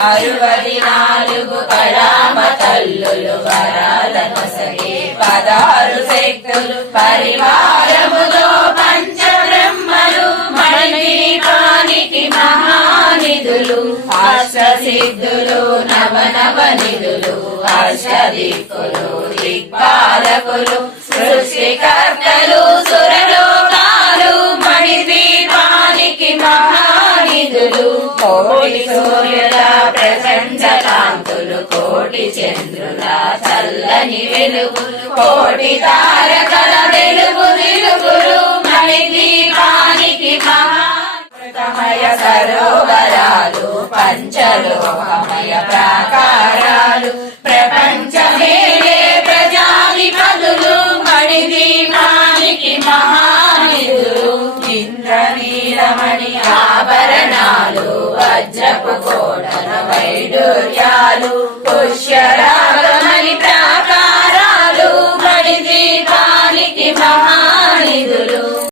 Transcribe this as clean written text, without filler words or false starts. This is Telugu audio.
64 కళామ తల్లులు వరాలనొసగే 16 శక్తులు పరివారములో పంచబ్రహ్మలు మణిదీపానికి మహానిధులు అష్టసిద్ధులు నవనవనిధులు అష్టదిక్కులు దిక్పాలకులు సృష్టికర్తలు సురలోకాలు మణిదీపానికి మహానిధులు కోటి సూర్యుల ప్రచండ కాంతులు కోటి చంద్రుల చల్లని వెలుగులు కోటి తారకల వెలుగు వెలుగులు మణిదీపానికి మహామయ సరోవరాలు పంచలోహమయ ప్రాకారాలు ప్రపంచమేలే ప్రజాధిపతులు మణిదీపానికి మహానిధులు ఇంద్రనీలమణి ఆభరణాలు వజ్రపు కోటల వైడూర్యాలు పుష్యరా